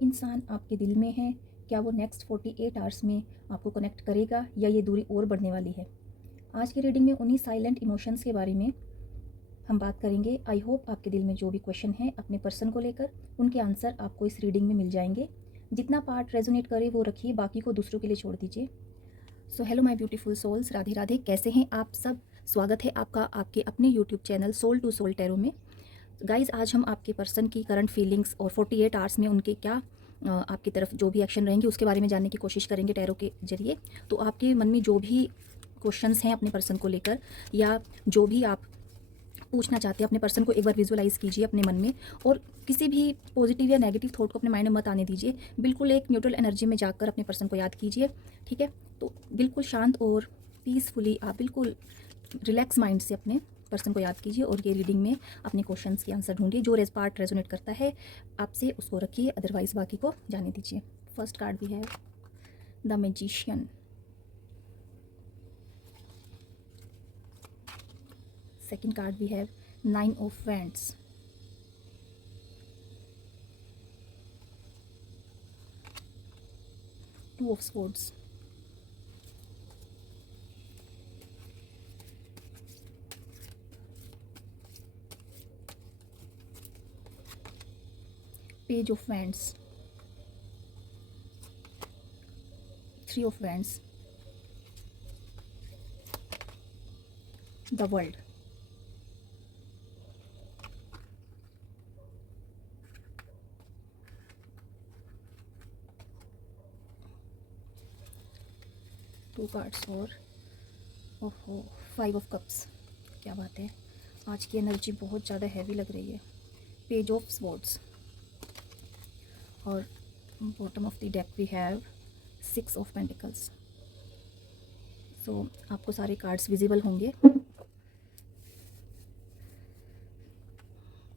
इंसान आपके दिल में है, क्या वो नेक्स्ट 48 आवर्स में आपको कनेक्ट करेगा या ये दूरी और बढ़ने वाली है। आज की रीडिंग में उन्हीं साइलेंट इमोशंस के बारे में हम बात करेंगे। आई होप आपके दिल में जो भी क्वेश्चन है अपने पर्सन को लेकर, उनके आंसर आपको इस रीडिंग में मिल जाएंगे। जितना पार्ट रेजोनेट करे वो रखिए, बाकी को दूसरों के लिए छोड़ दीजिए। So hello my beautiful souls, Radhe Radhe. कैसे हैं आप सब? स्वागत है आपका आपके अपने YouTube channel soul to soul tarot में। गाइज़, आज हम आपके पर्सन की करंट फीलिंग्स और 48 आवर्स में उनके क्या आपकी तरफ जो भी एक्शन रहेंगे उसके बारे में जानने की कोशिश करेंगे टैरो के जरिए। तो आपके मन में जो भी क्वेश्चंस हैं अपने पर्सन को लेकर, या जो भी आप पूछना चाहते हैं अपने पर्सन को, एक बार विजुअलाइज कीजिए अपने मन में, और किसी भी पॉजिटिव या नेगेटिव थॉट को अपने माइंड में मत आने दीजिए। बिल्कुल एक न्यूट्रल एनर्जी में जाकर अपने पर्सन को याद कीजिए, ठीक है। तो बिल्कुल शांत और पीसफुली आप बिल्कुल रिलैक्स माइंड से अपने पर्सन को याद कीजिए और ये रीडिंग में अपने क्वेश्चंस के आंसर ढूंढिए। जो पार्ट रेजोनेट करता है आपसे उसको रखिए, अदरवाइज बाकी को जाने दीजिए। फर्स्ट कार्ड भी है द मैजिशियन। सेकंड कार्ड भी है 9 of wands. Two of swords. Page of wands. 3 of wands. The world. To cards और ओहो 5 ऑफ कप्स। क्या बात है, आज की एनर्जी बहुत ज़्यादा हैवी लग रही है। पेज ऑफ स्वॉर्ड्स और bottom of the deck we have 6 of pentacles. So आपको सारे कार्ड्स विजिबल होंगे।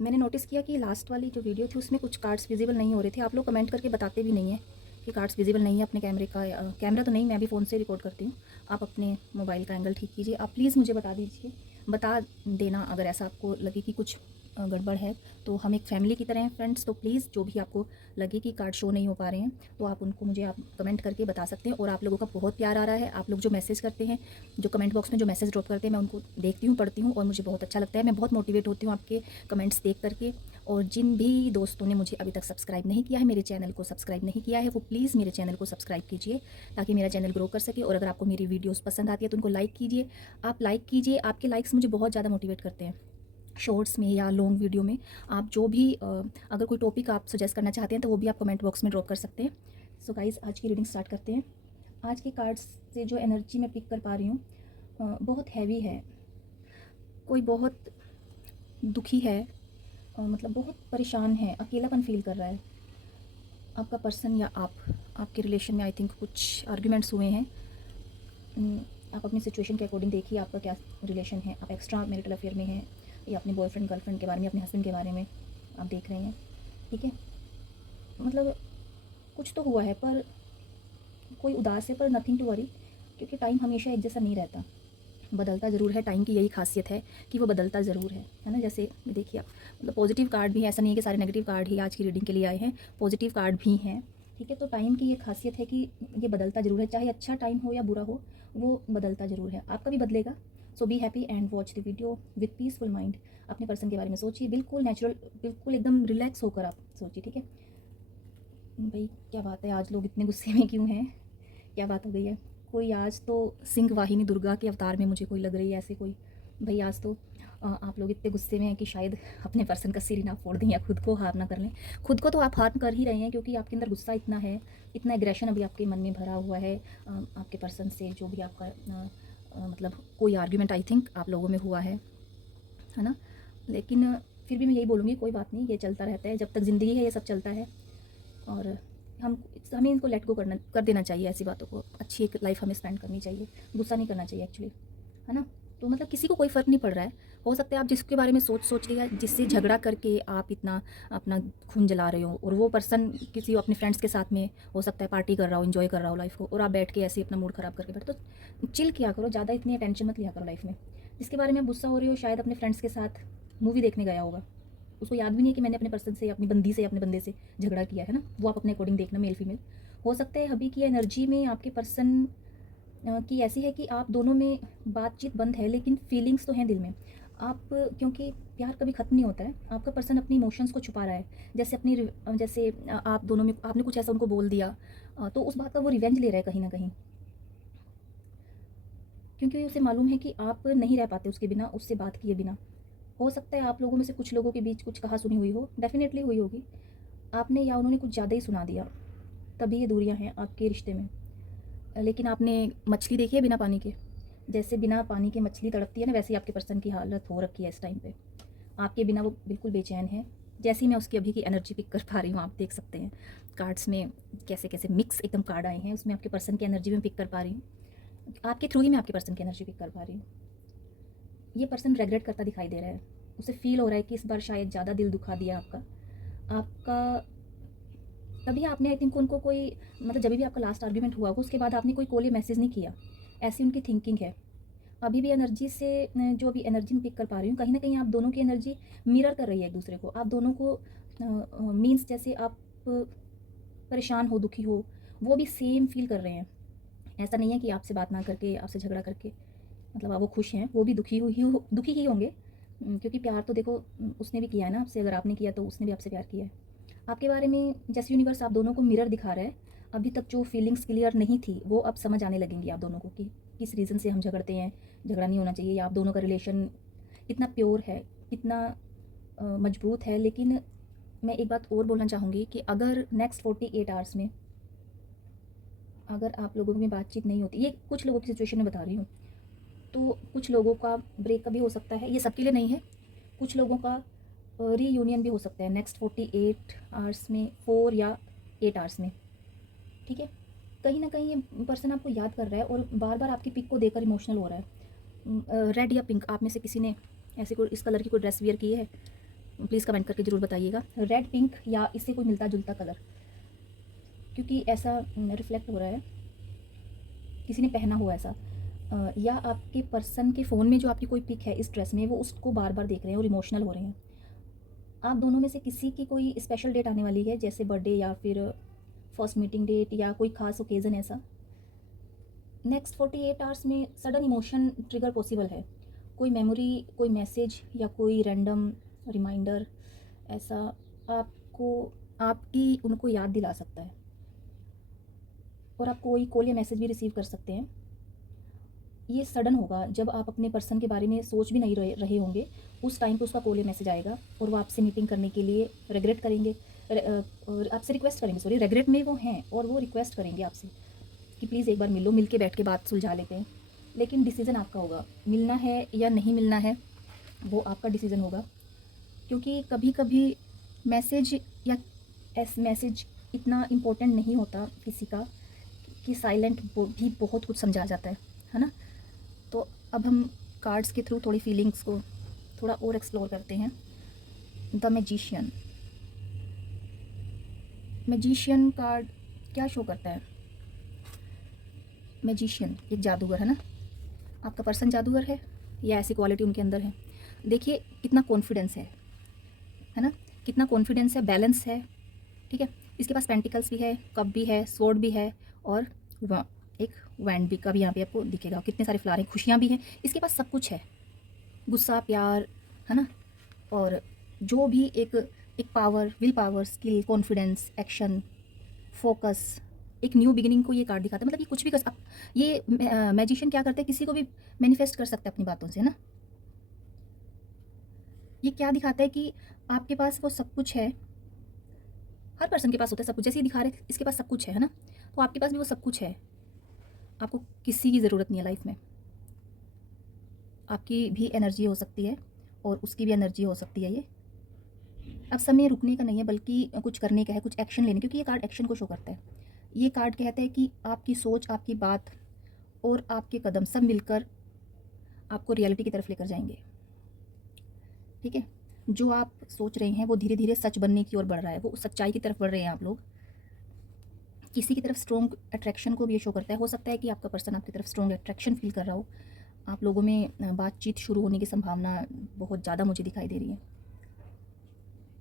मैंने नोटिस किया कि लास्ट वाली जो वीडियो थी उसमें कुछ कार्ड्स विजिबल नहीं हो रहे थे। आप लोग कमेंट करके बताते भी नहीं हैं कि कार्ड्स विजिबल नहीं है। अपने कैमरे का कैमरा तो नहीं, मैं भी फ़ोन से रिकॉर्ड करती हूँ। आप अपने मोबाइल का एंगल ठीक कीजिए। आप प्लीज़ मुझे बता देना अगर ऐसा आपको लगे कि कुछ गड़बड़ है। तो हम एक फैमिली की तरह हैं फ्रेंड्स। तो प्लीज़ जो भी आपको लगे कि कार्ड शो नहीं हो पा रहे हैं तो आप उनको मुझे आप कमेंट करके बता सकते हैं। और आप लोगों का बहुत प्यार आ रहा है। आप लोग जो मैसेज करते हैं, जो कमेंट बॉक्स में जो मैसेज ड्रॉप करते हैं, मैं उनको देखती हूँ, पढ़ती हूँ और मुझे बहुत अच्छा लगता है। मैं बहुत मोटिवेट होती हूँ आपके कमेंट्स देख करके। और जिन भी दोस्तों ने मुझे अभी तक सब्सक्राइब नहीं किया है, मेरे चैनल को सब्सक्राइब नहीं किया है, वो प्लीज़ मेरे चैनल को सब्सक्राइब कीजिए ताकि मेरा चैनल ग्रो कर सके। और अगर आपको मेरी वीडियोस पसंद आती है तो उनको लाइक कीजिए। आप लाइक कीजिए, आपके लाइक्स मुझे बहुत ज़्यादा मोटिवेट करते हैं। शॉर्ट्स में या लॉन्ग वीडियो में आप जो भी अगर कोई टॉपिक आप सजेस्ट करना चाहते हैं तो वो भी आप कमेंट बॉक्स में ड्रॉप कर सकते हैं। सो गाइज़, आज की रीडिंग स्टार्ट करते हैं। आज के कार्ड्स से जो एनर्जी मैं पिक कर पा रही हूँ बहुत हैवी है। कोई बहुत दुखी है, मतलब बहुत परेशान है, अकेलापन फील कर रहा है। आपका पर्सन या आपके रिलेशन में आई थिंक कुछ आर्ग्यूमेंट्स हुए हैं। आप अपनी सिचुएशन के अकॉर्डिंग देखिए आपका क्या रिलेशन है। आप एक्स्ट्रा मैरिटल अफेयर में हैं या अपने बॉयफ्रेंड गर्लफ्रेंड के बारे में, अपने हस्बैंड के बारे में आप देख रहे हैं, ठीक है। मतलब कुछ तो हुआ है, पर कोई उदास है, पर नथिंग टू वरी, क्योंकि टाइम हमेशा एक जैसा नहीं रहता, बदलता ज़रूर है। टाइम की यही खासियत है कि वो बदलता ज़रूर है ना। जैसे देखिए आप, मतलब पॉजिटिव कार्ड भी है, ऐसा नहीं है कि सारे नेगेटिव कार्ड ही आज की रीडिंग के लिए आए हैं, पॉजिटिव कार्ड भी हैं, ठीक है। तो टाइम की ये खासियत है कि ये बदलता ज़रूर है, चाहे अच्छा टाइम हो या बुरा हो, वो बदलता ज़रूर है। आपका भी बदलेगा। So be happy and watch the video with peaceful mind. अपने पर्सन के बारे में सोचिए, बिल्कुल नेचुरल, बिल्कुल एकदम रिलैक्स होकर आप सोचिए, ठीक है। भाई क्या बात है, आज लोग इतने गुस्से में क्यों हैं? क्या बात हो गई है? कोई आज तो सिंह वाहिनी दुर्गा के अवतार में मुझे कोई लग रही है ऐसे कोई। भाई आज तो आप लोग इतने गुस्से में हैं कि शायद अपने पर्सन का सिर ही ना फोड़ दें या खुद को हार ना कर लें। खुद को तो आप हार कर ही रहे हैं, क्योंकि आपके अंदर गुस्सा इतना है, इतना एग्रेशन अभी आपके मन में भरा हुआ है। आपके पर्सन से जो भी आपका मतलब कोई आर्ग्यूमेंट आई थिंक आप लोगों में हुआ है ना। लेकिन फिर भी मैं यही बोलूँगी, कोई बात नहीं, ये चलता रहता है, जब तक ज़िंदगी है ये सब चलता है। और हमें इनको लेट गो कर देना चाहिए। ऐसी बातों को, अच्छी एक लाइफ हमें स्पेंड करनी चाहिए, गुस्सा नहीं करना चाहिए एक्चुअली, है ना। तो मतलब किसी को कोई फ़र्क नहीं पड़ रहा है। हो सकता है आप जिसके बारे में सोच के या जिससे झगड़ा करके आप इतना अपना खून जला रहे हो, और वो पर्सन किसी अपने फ्रेंड्स के साथ में हो सकता है पार्टी कर रहा हो, इन्जॉय कर रहा हो लाइफ को, और आप बैठ के ऐसे अपना मूड ख़राब करके बैठे। तो चिल किया करो, ज़्यादा इतनी टेंशन मत लिया करो लाइफ में। जिसके बारे में आप गुस्सा हो रहे हो शायद अपने फ्रेंड्स के साथ मूवी देखने गया होगा, उसको याद भी नहीं है कि मैंने अपने पर्सन से, अपनी बंदी से, अपने बंदे से झगड़ा किया है ना। वो आप अपने अकॉर्डिंग देखना, मेल फीमेल। हो सकता है अभी की एनर्जी में आपके पर्सन की ऐसी है कि आप दोनों में बातचीत बंद है, लेकिन फीलिंग्स तो हैं दिल में। आप, क्योंकि प्यार कभी ख़त्म नहीं होता है, आपका पर्सन अपनी इमोशंस को छुपा रहा है। जैसे जैसे आप दोनों में आपने कुछ ऐसा उनको बोल दिया, तो उस बात का वो रिवेंज ले रहा है कहीं ना कहीं, क्योंकि उसे मालूम है कि आप नहीं रह पाते उसके बिना, उससे बात किए बिना। हो सकता है आप लोगों में से कुछ लोगों के बीच कुछ कहा सुनी हुई हो, डेफिनेटली हुई होगी। आपने या उन्होंने कुछ ज़्यादा ही सुना दिया, तभी ये दूरियां हैं आपके रिश्ते में। लेकिन आपने मछली देखी है बिना पानी के? जैसे बिना पानी के मछली तड़पती है ना, वैसे ही आपके पर्सन की हालत हो रखी है इस टाइम पे। आपके बिना वो बिल्कुल बेचैन है। जैसे ही मैं उसकी अभी की एनर्जी पिक कर पा रही हूँ, आप देख सकते हैं कार्ड्स में कैसे कैसे मिक्स एकदम कार्ड आए हैं, उसमें आपके पर्सन की एनर्जी में पिक कर पा रही हूँ। आपके थ्रू ही मैं आपके पर्सन की एनर्जी पिक कर पा रही हूँ। ये पर्सन रेग्रेट करता दिखाई दे रहा है। उसे फील हो रहा है कि इस बार शायद ज़्यादा दिल दुखा दिया आपका। तभी आपने आई थिंक उनको कोई, मतलब जब भी आपका लास्ट आर्ग्यूमेंट हुआ होगा उसके बाद आपने कोई कॉल या मैसेज नहीं किया, ऐसी उनकी थिंकिंग है। अभी भी एनर्जी से, जो अभी एनर्जी में पिक कर पा रही हूँ, कहीं ना कहीं आप दोनों की एनर्जी मिरर कर रही है एक दूसरे को। आप दोनों को मीन्स जैसे आप परेशान हो, दुखी हो, वो भी सेम फील कर रहे हैं। ऐसा नहीं है कि आपसे बात ना करके, आपसे झगड़ा करके मतलब आप वो खुश हैं, वो भी दुखी ही होंगे। क्योंकि प्यार तो देखो उसने भी किया है ना आपसे, अगर आपने किया तो उसने भी आपसे प्यार किया है। आपके बारे में जैसे यूनिवर्स आप दोनों को मिरर दिखा रहा है। अभी तक जो फीलिंग्स क्लियर नहीं थी वो अब समझ आने लगेंगी आप दोनों को, कि किस रीज़न से हम झगड़ते हैं, झगड़ा नहीं होना चाहिए, या आप दोनों का रिलेशन कितना प्योर है, कितना मजबूत है। लेकिन मैं एक बात और बोलना चाहूँगी कि अगर नेक्स्ट 48 आवर्स में अगर आप लोगों में बातचीत नहीं होती, ये कुछ लोगों की सिचुएशन में बता रही हूँ, तो कुछ लोगों का ब्रेक भी हो सकता है, ये सबके लिए नहीं है। कुछ लोगों का रीयूनियन भी हो सकता है नेक्स्ट 48 आवर्स में, 4 या 8 आवर्स में, ठीक है। कहीं ना कहीं ये पर्सन आपको याद कर रहा है और बार बार आपकी पिक को देखकर इमोशनल हो रहा है। रेड या पिंक, आप में से किसी ने ऐसे कोई इस कलर की कोई ड्रेस वियर की है? प्लीज़ कमेंट करके ज़रूर बताइएगा। रेड, पिंक या इससे कोई मिलता जुलता कलर, क्योंकि ऐसा रिफ्लेक्ट हो रहा है किसी ने पहना हुआ ऐसा। या आपके पर्सन के फ़ोन में जो आपकी कोई पिक है इस ड्रेस में, वो उसको बार बार देख रहे हैं और इमोशनल हो रहे हैं। आप दोनों में से किसी की कोई स्पेशल डेट आने वाली है, जैसे बर्थडे या फिर फर्स्ट मीटिंग डेट या कोई खास ओकेज़न ऐसा। नेक्स्ट 48 आवर्स में सडन इमोशन ट्रिगर पॉसिबल है। कोई मेमोरी, कोई मैसेज या कोई रैंडम रिमाइंडर ऐसा आपको, आपकी उनको याद दिला सकता है। और आप कोई कॉल या मैसेज भी रिसीव कर सकते हैं। ये सडन होगा जब आप अपने पर्सन के बारे में सोच भी नहीं रहे होंगे, उस टाइम पे उसका कॉल या मैसेज आएगा और वो आपसे मीटिंग करने के लिए रिग्रेट करेंगे, और आपसे रिक्वेस्ट करेंगे, सॉरी रिग्रेट में वो हैं, और वो रिक्वेस्ट करेंगे आपसे कि प्लीज़ एक बार मिलो, मिल के बैठ के बात सुलझा लेते हैं। लेकिन डिसीज़न आपका होगा, मिलना है या नहीं मिलना है, वो आपका डिसीज़न होगा। क्योंकि कभी कभी मैसेज या मैसेज इतना इम्पोर्टेंट नहीं होता किसी का, कि साइलेंट भी बहुत कुछ समझा जाता है ना। तो अब हम कार्ड्स के थ्रू थोड़ी फीलिंग्स को थोड़ा और एक्सप्लोर करते हैं। द मैजिशियन, मैजिशियन कार्ड क्या शो करता है? मैजिशियन एक जादूगर है ना। आपका पर्सन जादूगर है या ऐसी क्वालिटी उनके अंदर है? देखिए कितना कॉन्फिडेंस है ना, कितना कॉन्फिडेंस है, बैलेंस है, ठीक है। इसके पास पेंटिकल्स भी है, कप भी है, स्वॉर्ड भी है, और एक वैंड भी का भी यहाँ पे आपको दिखेगा। कितने सारे फ्लावर हैं, खुशियाँ भी हैं, इसके पास सब कुछ है। गुस्सा, प्यार, है ना। और जो भी एक power, will power, skill, confidence, action, focus, एक न्यू बिगिनिंग को ये कार्ड दिखाता है। मतलब ये कुछ भी ये मैजिशियन क्या करता है, किसी को भी मैनिफेस्ट कर सकता है अपनी बातों से, है ना। ये क्या दिखाता है कि आपके पास वो सब कुछ है। हर पर्सन के पास होता है सब कुछ, जैसे ये दिखा रहे हैं इसके पास सब कुछ है ना। तो आपके पास भी वो सब कुछ है। आपको किसी की ज़रूरत नहीं है लाइफ में। आपकी भी एनर्जी हो सकती है और उसकी भी एनर्जी हो सकती है। ये अब समय रुकने का नहीं है, बल्कि कुछ करने का है, कुछ एक्शन लेने, क्योंकि ये कार्ड एक्शन को शो करता है। ये कार्ड कहता है कि आपकी सोच, आपकी बात और आपके कदम सब मिलकर आपको रियलिटी की तरफ लेकर जाएंगे, ठीक है। जो आप सोच रहे हैं वो धीरे धीरे सच बनने की ओर बढ़ रहा है, वो सच्चाई की तरफ बढ़ रहे हैं आप लोग। किसी की तरफ स्ट्रॉन्ग अट्रैक्शन को भी ये शो करता है। हो सकता है कि आपका पर्सन आपकी तरफ स्ट्रॉन्ग अट्रैक्शन फील कर रहा हो। आप लोगों में बातचीत शुरू होने की संभावना बहुत ज़्यादा मुझे दिखाई दे रही है।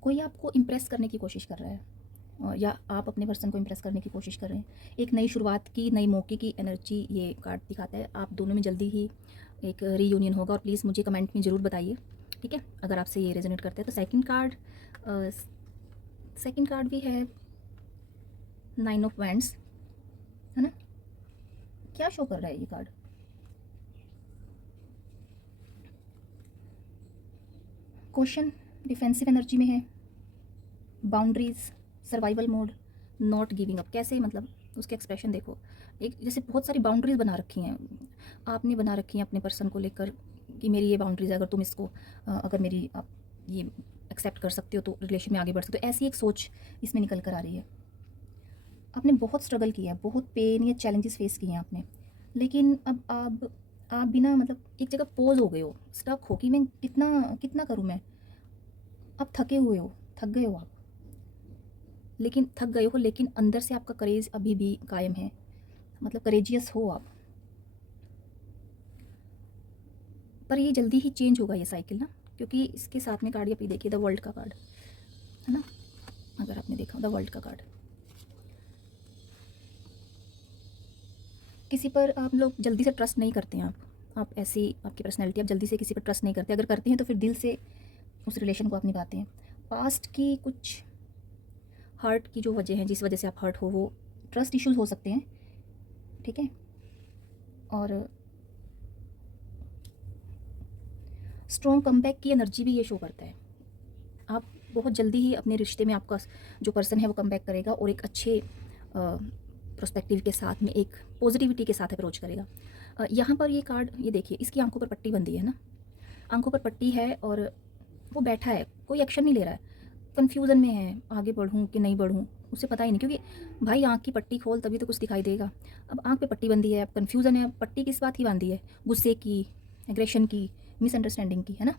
कोई आपको इम्प्रेस करने की कोशिश कर रहा है, या आप अपने पर्सन को इम्प्रेस करने की कोशिश कर रहे हैं। एक नई शुरुआत की, नई मौके की एनर्जी ये कार्ड दिखाता है। आप दोनों में जल्दी ही एक रीयूनियन होगा, और प्लीज़ मुझे कमेंट में ज़रूर बताइए, ठीक है, अगर आपसे ये रेजोनेट करता है। तो सेकंड कार्ड भी है 9 ऑफ वैंड्स, है ना। क्या शो कर रहा है ये कार्ड? क्वेश्चन डिफेंसिव एनर्जी में है, boundaries, survival mode, not giving up. कैसे, मतलब उसके एक्सप्रेशन देखो। एक जैसे बहुत सारी बाउंड्रीज बना रखी हैं आपने, बना रखी हैं अपने पर्सन को लेकर कि मेरी ये बाउंड्रीज है, अगर तुम इसको अगर मेरी आप ये एक्सेप्ट कर सकते हो तो रिलेशन में आगे बढ़ सकते हो। ऐसी एक सोच इसमें निकल कर आ रही है। आपने बहुत स्ट्रगल किया है, बहुत पेन या चैलेंजेस फेस किए हैं आपने, लेकिन अब आप बिना मतलब एक जगह पोज हो गए हो, स्टक हो कि मैं कितना कितना करूँ मैं। अब थके हुए हो, थक गए हो आप, लेकिन थक गए हो, लेकिन अंदर से आपका करेज अभी भी कायम है, मतलब करेजियस हो आप। पर ये जल्दी ही चेंज होगा ये साइकिल ना, क्योंकि इसके साथ में कार्ड ये देखिए, द वर्ल्ड का कार्ड है ना। अगर आपने देखा द वर्ल्ड का कार्ड, किसी पर आप लोग जल्दी से ट्रस्ट नहीं करते हैं। आप ऐसी आपकी पर्सनैलिटी, आप जल्दी से किसी पर ट्रस्ट नहीं करते। अगर करते हैं तो फिर दिल से उस रिलेशन को आप निभाते हैं। पास्ट की कुछ हर्ट की जो वजह है, जिस वजह से आप हर्ट हो, वो ट्रस्ट इश्यूज हो सकते हैं, ठीक है। और स्ट्रॉन्ग कमबैक की एनर्जी भी ये शो करता है। आप बहुत जल्दी ही अपने रिश्ते में, आपका जो पर्सन है वो कमबैक करेगा, और एक अच्छे प्रोस्पेक्टिव के साथ में, एक पॉजिटिविटी के साथ अप्रोच करेगा। यहाँ पर ये कार्ड ये देखिए, इसकी आंखों पर पट्टी बंधी है ना, आंखों पर पट्टी है, और वो बैठा है, कोई एक्शन नहीं ले रहा है, कन्फ्यूज़न में है, आगे बढ़ूँ कि नहीं बढ़ूँ, उसे पता ही नहीं। क्योंकि भाई आँख की पट्टी खोल तभी तो कुछ दिखाई देगा। अब आँख पे पट्टी बंधी है, अब कन्फ्यूज़न है। पट्टी किस बात की बांधी है? गुस्से की, एग्रेशन की, मिसअंडरस्टैंडिंग की, है ना।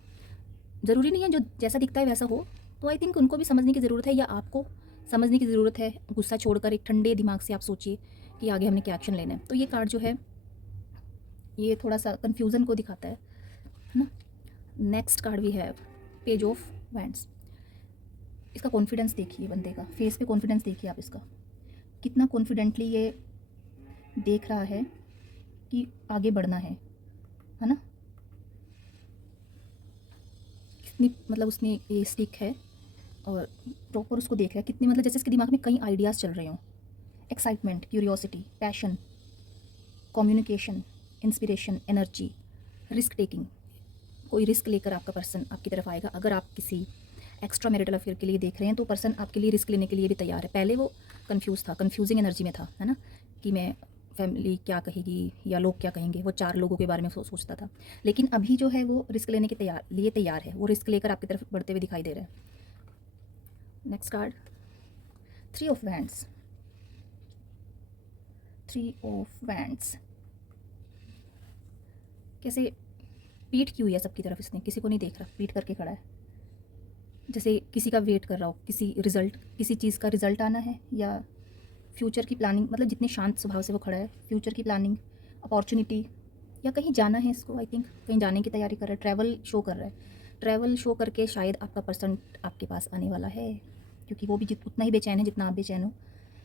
ज़रूरी नहीं है जो जैसा दिखता है वैसा हो। तो आई थिंक उनको भी समझने की ज़रूरत है, या आपको समझने की ज़रूरत है। गुस्सा छोड़कर एक ठंडे दिमाग से आप सोचिए कि आगे हमने क्या एक्शन लेना है। तो ये कार्ड जो है ये थोड़ा सा कन्फ्यूज़न को दिखाता है ना। नेक्स्ट कार्ड भी है पेज ऑफ वैंड्स। इसका कॉन्फिडेंस देखिए, बंदे का फेस पे कॉन्फिडेंस देखिए आप इसका, कितना कॉन्फिडेंटली ये देख रहा है कि आगे बढ़ना है ना। कितनी मतलब उसने ये स्टिक है, और प्रॉपर उसको देख रहा है कितनी, मतलब जैसे इसके दिमाग में कई आइडियाज़ चल रहे हों। Excitement, curiosity, passion, communication, inspiration, energy, risk taking. कोई रिस्क लेकर आपका पर्सन आपकी तरफ आएगा। अगर आप किसी एक्स्ट्रा मैरिटल अफेयर के लिए देख रहे हैं तो पर्सन आपके लिए रिस्क लेने के लिए भी तैयार है। पहले वो कंफ्यूज था, कंफ्यूजिंग एनर्जी में था, है ना, कि मैं फैमिली क्या कहेगी या लोग क्या कहेंगे, वो 4 लोगों के बारे में सोचता था। लेकिन अभी जो है वो रिस्क लेने के लिए तैयार है, वो रिस्क लेकर आपकी तरफ बढ़ते हुए दिखाई दे रहा है। Next card 3 of wands. 3 of wands कैसे पीठ की हुई है सबकी तरफ, इसने किसी को नहीं देख रहा, पीठ करके खड़ा है, जैसे किसी का वेट कर रहा हो, किसी चीज़ का रिजल्ट आना है, या फ्यूचर की प्लानिंग। मतलब जितने शांत स्वभाव से वो खड़ा है, फ्यूचर की प्लानिंग, अपॉर्चुनिटी, या कहीं जाना है इसको। आई थिंक कहीं जाने की तैयारी कर रहा है, ट्रैवल शो कर रहा है। ट्रैवल शो करके शायद आपका पर्सन आपके पास आने वाला है, क्योंकि वो भी उतना ही बेचैन है जितना आप बेचैन हो।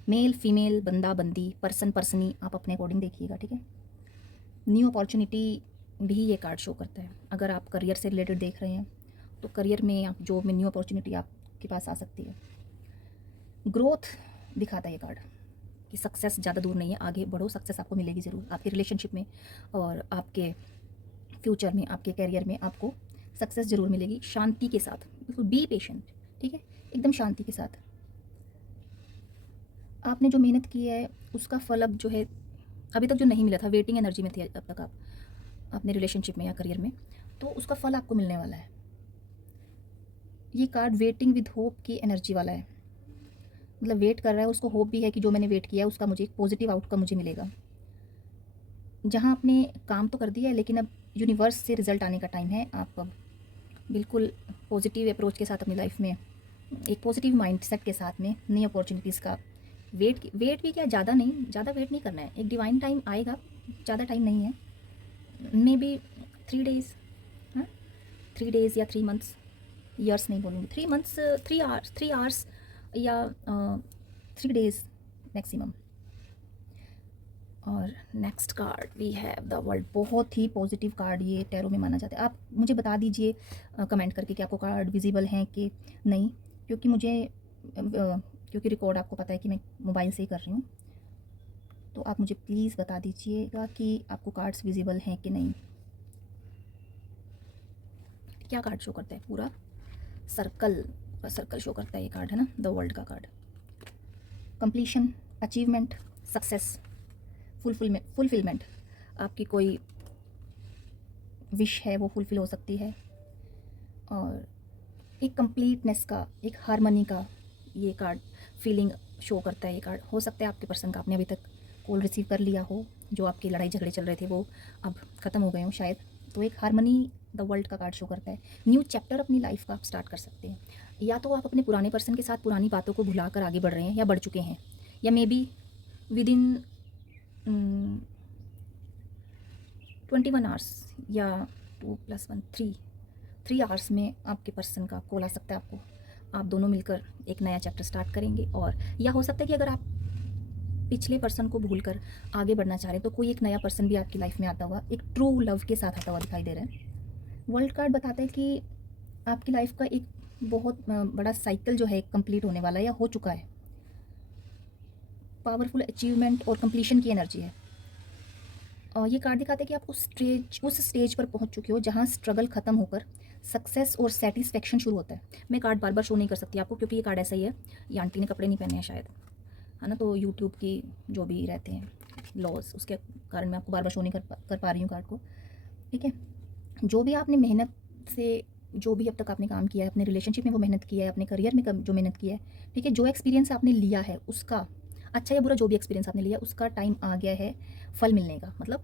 मेल, फीमेल, बंदा, बंदी, पर्सन, पर्सनी, आप अपने अकॉर्डिंग देखिएगा, ठीक है। न्यू अपॉर्चुनिटी भी ये कार्ड शो करता है। अगर आप करियर से रिलेटेड देख रहे हैं तो करियर में, आप जॉब में, न्यू अपॉर्चुनिटी आपके पास आ सकती है। ग्रोथ दिखाता है ये कार्ड कि सक्सेस ज़्यादा दूर नहीं है, आगे बढ़ो, सक्सेस आपको मिलेगी ज़रूर, आपके रिलेशनशिप में और आपके फ्यूचर में, आपके करियर में आपको सक्सेस ज़रूर मिलेगी। शांति के साथ, बिल्कुल बी पेशेंट, ठीक है, एकदम शांति के साथ। आपने जो मेहनत की है उसका फल अब जो है, अभी तक जो नहीं मिला था, वेटिंग एनर्जी में थे अब तक आप अपने रिलेशनशिप में या करियर में, तो उसका फल आपको मिलने वाला है। ये कार्ड वेटिंग विद होप की एनर्जी वाला है, मतलब वेट कर रहा है, उसको होप भी है कि जो मैंने वेट किया है उसका मुझे एक पॉजिटिव आउटकम मुझे मिलेगा। जहाँ आपने काम तो कर दिया है, लेकिन अब यूनिवर्स से रिज़ल्ट आने का टाइम है। आप अब बिल्कुल पॉजिटिव अप्रोच के साथ अपनी लाइफ में, एक पॉजिटिव माइंडसेट के साथ में नई अपॉर्चुनिटीज़ का वेट भी क्या, ज़्यादा नहीं, ज़्यादा वेट नहीं करना है, एक डिवाइन टाइम आएगा, ज़्यादा टाइम नहीं है, मे बी 3 डेज़, हाँ 3 डेज़ या 3 मंथ्स, ईयर्स नहीं बोलूँगी, 3 मंथ्स, 3 आवर्स या 3 डेज़ मैक्सिमम। और next card we have the world. बहुत ही पॉजिटिव कार्ड ये टैरो में माना जाता है। आप मुझे बता दीजिए कमेंट करके कि आपको कार्ड विजिबल हैं कि नहीं, क्योंकि मुझे क्योंकि रिकॉर्ड आपको पता है कि मैं मोबाइल से ही कर रही हूँ, तो आप मुझे प्लीज़ बता दीजिएगा कि आपको कार्ड्स विजिबल हैं कि नहीं। क्या कार्ड शो करता है? पूरा सर्कल शो करता है ये कार्ड, है ना, द वर्ल्ड का card. Completion, achievement, success, fulfilment. आपकी कोई विश है वो फुलफिल हो सकती है, और एक कंप्लीटनेस का, एक हारमनी का ये कार्ड फीलिंग शो करता है। ये कार्ड हो सकता है आपके पर्सन का आपने अभी तक कॉल रिसीव कर लिया हो, जो आपके लड़ाई झगड़े चल रहे थे वो अब ख़त्म हो गए हो शायद, तो एक हारमनी द वर्ल्ड का कार्ड शो करता है। न्यू चैप्टर अपनी लाइफ का आप स्टार्ट कर सकते हैं, या तो आप अपने पुराने पर्सन के साथ पुरानी बातों को भुला कर आगे बढ़ रहे हैं या बढ़ चुके हैं, या may be with in 21 hours या 2 + 1 3 आवर्स में आपके पर्सन का कॉल आ सकता है आपको। आप दोनों मिलकर एक नया चैप्टर स्टार्ट करेंगे, और या हो सकता है कि अगर आप पिछले पर्सन को भूलकर आगे बढ़ना चाह रहे हैं तो कोई एक नया पर्सन भी आपकी लाइफ में आता हुआ, एक ट्रू लव के साथ आता हुआ दिखाई दे रहा है। वर्ल्ड कार्ड बताता है कि आपकी लाइफ का एक बहुत बड़ा साइकिल जो है कंप्लीट होने वाला है या हो चुका है। पावरफुल अचीवमेंट और कंप्लीशन की एनर्जी है। और ये कार्ड दिखाते हैं कि आप उस स्टेज पर पहुंच चुके हो जहां स्ट्रगल खत्म होकर सक्सेस और सेटिस्फेक्शन शुरू होता है। मैं कार्ड बार बार शो नहीं कर सकती आपको, क्योंकि ये कार्ड ऐसा ही है। ये आंटी ने कपड़े नहीं पहने हैं शायद, है ना, तो यूट्यूब की जो भी रहते हैं लॉज, उसके कारण मैं आपको बार बार शो नहीं कर पा रही हूँ कार्ड को। ठीक है, जो भी आपने मेहनत से, जो भी अब तक आपने काम किया है, अपने रिलेशनशिप में वो मेहनत किया है, अपने करियर में जो मेहनत किया है, ठीक है, जो एक्सपीरियंस आपने लिया है उसका, अच्छा या बुरा जो भी एक्सपीरियंस आपने लिया, उसका टाइम आ गया है फल मिलने का। मतलब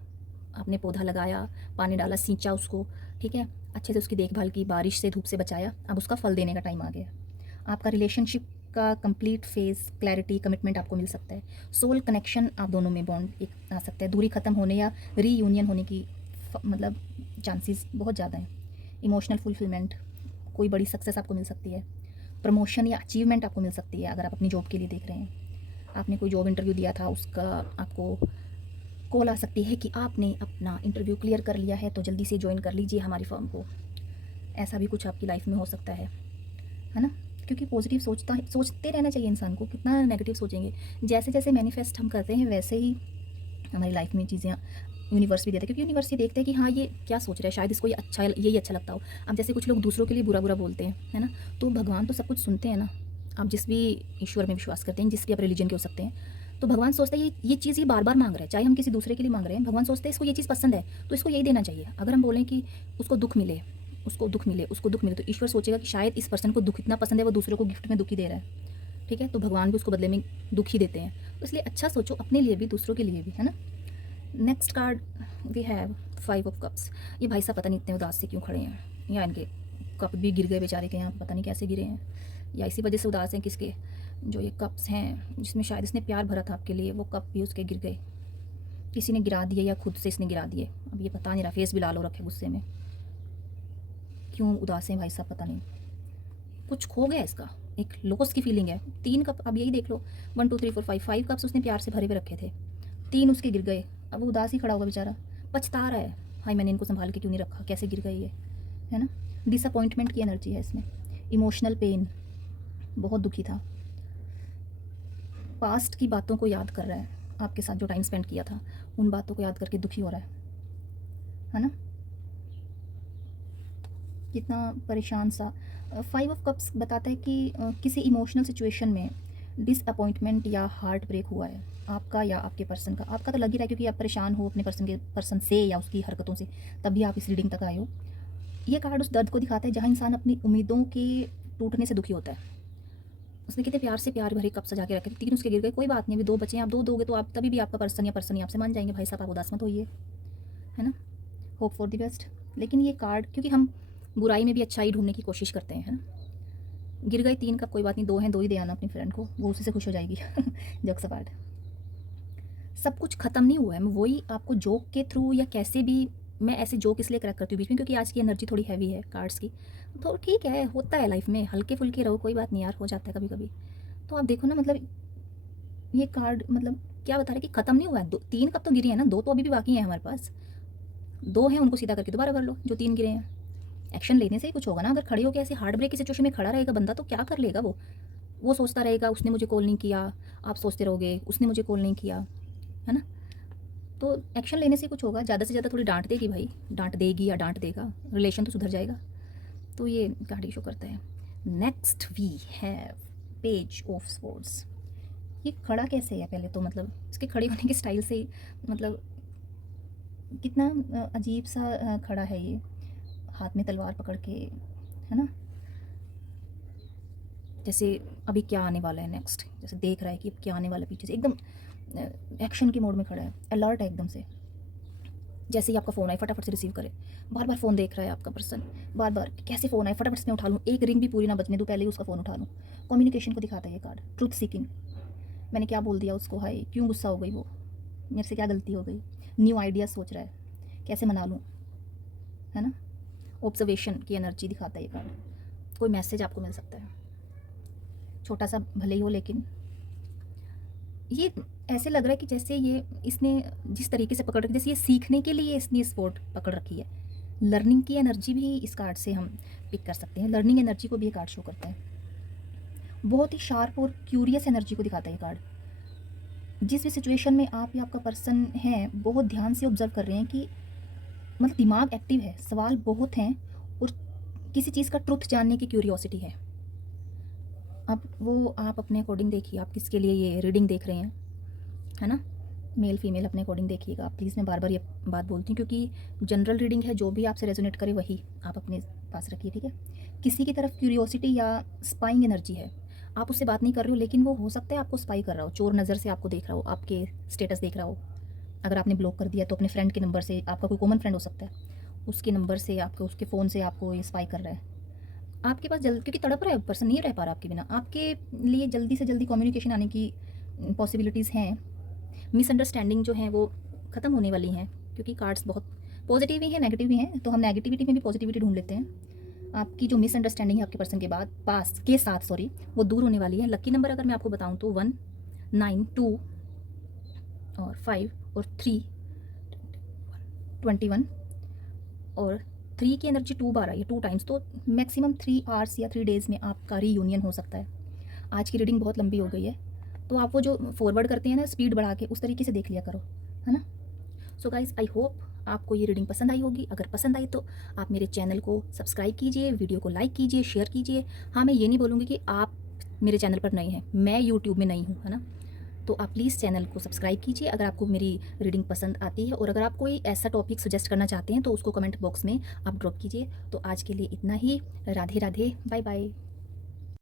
आपने पौधा लगाया, पानी डाला, सींचा उसको, ठीक है, अच्छे से उसकी देखभाल की, बारिश से, धूप से बचाया, अब उसका फल देने का टाइम आ गया। आपका रिलेशनशिप का कंप्लीट फेज, क्लैरिटी, कमिटमेंट आपको मिल सकता है। सोल कनेक्शन, आप दोनों में बॉन्ड एक आ सकता है। दूरी खत्म होने या रीयूनियन होने की मतलब चांसेस बहुत ज़्यादा हैं। इमोशनल फुलफिलमेंट, कोई बड़ी सक्सेस आपको मिल सकती है। प्रमोशन या अचीवमेंट आपको मिल सकती है अगर आप अपनी जॉब के लिए देख रहे हैं। आपने कोई जॉब इंटरव्यू दिया था, उसका आपको कॉल आ सकती है कि आपने अपना इंटरव्यू क्लियर कर लिया है, तो जल्दी से ज्वाइन कर लीजिए हमारी फर्म को। ऐसा भी कुछ आपकी लाइफ में हो सकता है ना, क्योंकि पॉजिटिव सोचते रहना चाहिए इंसान को। कितना नेगेटिव सोचेंगे? जैसे जैसे मैनिफेस्ट हम करते हैं वैसे ही हमारी लाइफ में चीज़ें यूनिवर्स भी देता है, क्योंकि यूनिवर्स ये देखते हैं कि हाँ ये क्या सोच रहा है, शायद इसको ये अच्छा, यही अच्छा लगता हो। अब जैसे कुछ लोग दूसरों के लिए बुरा बुरा बोलते हैं, है ना, तो भगवान तो सब कुछ सुनते हैं ना। आप जिस भी ईश्वर में विश्वास करते हैं, जिस भी आप रिलीजन के हो सकते हैं, तो भगवान सोचते हैं ये चीज़ ये बार बार मांग रहा है, चाहे हम किसी दूसरे के लिए मांग रहे हैं, भगवान सोचते हैं इसको ये चीज़ पसंद है तो इसको यही देना चाहिए। अगर हम बोलें कि उसको दुख मिले, उसको दुख मिले, उसको दुख मिले, तो ईश्वर सोचेगा कि शायद इस पर्सन को दुख इतना पसंद है, वो दूसरों को गिफ्ट में दुख ही दे रहा है। ठीक है, तो भगवान भी उसको बदले में दुख ही देते हैं। तो इसलिए अच्छा सोचो, अपने लिए भी दूसरों के लिए भी, है ना। Next card we have 5 of cups. ये भाई साहब पता नहीं इतने उदास से क्यों खड़े हैं, या इनके कप भी गिर गए बेचारे के यहाँ, पता नहीं कैसे गिरे हैं, या इसी वजह से उदास हैं किसके, जो ये कप्स हैं जिसमें शायद इसने प्यार भरा था आपके लिए, वो कप भी उसके गिर गए। किसी ने गिरा दिए या खुद से इसने गिरा दिए, अब ये पता नहीं रहा। फेस भी लाल हो रखे गुस्से में, क्यों उदास हैं भाई साहब पता नहीं, कुछ खो गया इसका, एक लॉस की फीलिंग है। 3 कप, अब यही देख लो, 1 2 3 4 5 कप्स उसने प्यार से भरे हुए रखे थे, 3 उसके गिर गए। अब वो उदास ही खड़ा होगा बेचारा, पछता रहा है, हाय मैंने इनको संभाल के क्यों नहीं रखा, कैसे गिर गए ये, है ना। डिसअपॉइंटमेंट की एनर्जी है इसमें। इमोशनल पेन, बहुत दुखी था, पास्ट की बातों को याद कर रहा है, आपके साथ जो टाइम स्पेंड किया था उन बातों को याद करके दुखी हो रहा है ना। कितना परेशान सा। 5 ऑफ कप्स बताता है कि किसी इमोशनल सिचुएशन में डिसअपॉइंटमेंट या हार्ट ब्रेक हुआ है आपका या आपके पर्सन का। आपका तो लग ही रहा है, क्योंकि आप परेशान हो अपने पर्सन से या उसकी हरकतों से, तभी आप इस रीडिंग तक आए हो। ये कार्ड उस दर्द को दिखाता है जहाँ इंसान अपनी उम्मीदों के टूटने से दुखी होता है। उसने कितने प्यार से प्यार भरे कप सजा के रखे थे, 3 उसके गिर गए, कोई बात नहीं, अभी 2 बचे हैं, आप 2 दोगे तो आप तभी भी आपका पर्सन या पर्सन ही आपसे मान जाएंगे, भाई साहब आप उदास मत होइए, है ना। Hope for the best. लेकिन ये कार्ड, क्योंकि हम बुराई में भी अच्छाई ढूंढने की कोशिश करते हैं, है ना। गिर गए 3 कप, कोई बात नहीं, 2 हैं, 2 ही दे आना अपनी फ्रेंड को, वो उसी से खुश हो जाएगी। जोक्स अपार्ट, सब कुछ ख़त्म नहीं हुआ है। मैं वही आपको जोक के थ्रू या कैसे भी मैं ऐसे जोक इसलिए क्रैक करती हूँ बीच में क्योंकि आज की एनर्जी थोड़ी हैवी है कार्ड्स की। तो ठीक है, होता है लाइफ में, हल्के फुल्के रहो, कोई बात नहीं यार, हो जाता है कभी कभी। तो आप देखो ना, मतलब ये कार्ड मतलब क्या बता रहे कि ख़त्म नहीं हुआ है। 3 कप तो गिरी है ना, 2 तो अभी भी बाकी हैं हमारे पास। 2 हैं, उनको सीधा करके दोबारा कर लो जो 3 गिरे हैं। एक्शन लेने से ही कुछ होगा ना। अगर खड़े होकर ऐसे हार्ट ब्रेक की सिचुएशन में खड़ा रहेगा बंदा तो क्या कर लेगा वो सोचता रहेगा उसने मुझे कॉल नहीं किया, आप सोचते रहोगे उसने मुझे कॉल नहीं किया, है ना। तो एक्शन लेने से कुछ होगा। ज़्यादा से ज़्यादा थोड़ी डांट देगी भाई, डांट देगी या डांट देगा, रिलेशन तो सुधर जाएगा। तो ये कार्ड शो करता है। Next we have page of swords. ये खड़ा कैसे है पहले तो, मतलब इसके खड़े होने के स्टाइल से ही मतलब कितना अजीब सा खड़ा है ये, हाथ में तलवार पकड़ के, है ना। जैसे अभी क्या आने वाला है नेक्स्ट, जैसे देख रहा है कि अब क्या आने वाला है पीछे से, एकदम एक्शन की मोड में खड़ा है, अलर्ट है एकदम से। जैसे ही आपका फ़ोन आए फटाफट से रिसीव करे। बार बार फ़ोन देख रहा है आपका पर्सन, बार बार कैसे फ़ोन आए फटाफट से मैं उठा लूँ, एक रिंग भी पूरी ना बजने दूँ, पहले ही उसका फ़ोन उठा लूँ। कम्युनिकेशन को दिखाता है ये कार्ड। ट्रुथ सीकिंग, मैंने क्या बोल दिया उसको, हाय क्यों गुस्सा हो गई वो, मेरे से क्या गलती हो गई। न्यू आइडियाज़ सोच रहा है, कैसे मना लूँ, है ना। ऑब्जर्वेशन की एनर्जी दिखाता है ये कार्ड। कोई मैसेज आपको मिल सकता है, छोटा सा भले ही हो, लेकिन ये ऐसे लग रहा है कि जैसे ये इसने जिस तरीके से पकड़ रखी, जैसे ये सीखने के लिए इसने स्पोर्ट पकड़ रखी है। लर्निंग की एनर्जी भी इस कार्ड से हम पिक कर सकते हैं, लर्निंग एनर्जी को भी ये कार्ड शो करता है। बहुत ही शार्प और क्यूरियस एनर्जी को दिखाता है ये कार्ड। जिस भी सिचुएशन में आप या आपका पर्सन है, बहुत ध्यान से ऑब्जर्व कर रहे हैं कि मतलब दिमाग एक्टिव है, सवाल बहुत हैं और किसी चीज़ का ट्रुथ जानने की क्यूरियोसिटी है। अब वो आप अपने अकॉर्डिंग देखिए, आप किसके लिए ये रीडिंग देख रहे हैं, है ना। मेल फीमेल अपने अकॉर्डिंग देखिएगा प्लीज़। मैं बार बार ये बात बोलती हूँ क्योंकि जनरल रीडिंग है, जो भी आपसे रेजोनेट करे वही आप अपने पास रखिए, ठीक है। किसी की तरफ क्यूरियोसिटी या स्पाइंग एनर्जी है, आप उससे बात नहीं कर रहे हो लेकिन वो हो सकता है आपको स्पाई कर रहा हो, चोर नज़र से आपको देख रहा हो, आपके स्टेटस देख रहा हो। अगर आपने ब्लॉक कर दिया तो अपने फ्रेंड के नंबर से, आपका कोई कॉमन फ्रेंड हो सकता है, उसके नंबर से आपको, उसके फ़ोन से आपको ये स्पाई कर रहा है आपके पास जल्द, क्योंकि तड़प रहा है पर्सन, नहीं रह पा रहा आपके बिना। आपके लिए जल्दी से जल्दी कम्युनिकेशन आने की पॉसिबिलिटीज़ हैं। मिसअंडरस्टैंडिंग जो हैं वो ख़त्म होने वाली हैं, क्योंकि कार्ड्स बहुत पॉजिटिव भी हैं नेगेटिव भी हैं, तो हम नेगेटिविटी में भी पॉजिटिविटी ढूंढ लेते हैं। आपकी जो मिसअंडरस्टैंडिंग है आपके पर्सन के बाद पास के साथ सॉरी, वो दूर होने वाली है। लकी नंबर अगर मैं आपको बताऊं तो 1, 9, 2 और 5 और 3, 21 और 3 की एनर्जी 2 बार आई है, 2 टाइम्स, तो मैक्सिमम 3 आवर्स या 3 डेज़ में आपका रीयूनियन हो सकता है। आज की रीडिंग बहुत लंबी हो गई है, तो आप वो जो फॉरवर्ड करते हैं ना स्पीड बढ़ा के, उस तरीके से देख लिया करो, है ना। सो गाइस, आई होप आपको ये रीडिंग पसंद आई होगी। अगर पसंद आई तो आप मेरे चैनल को सब्सक्राइब कीजिए, वीडियो को लाइक कीजिए, शेयर कीजिए। हाँ, मैं ये नहीं बोलूँगी कि आप मेरे चैनल पर नए हैं, मैं यूट्यूब में नई हूँ, है ना। तो आप प्लीज़ चैनल को सब्सक्राइब कीजिए अगर आपको मेरी रीडिंग पसंद आती है, और अगर आप कोई ऐसा टॉपिक सजेस्ट करना चाहते हैं तो उसको कमेंट बॉक्स में आप ड्रॉप कीजिए। तो आज के लिए इतना ही। Radhe Radhe, bye bye.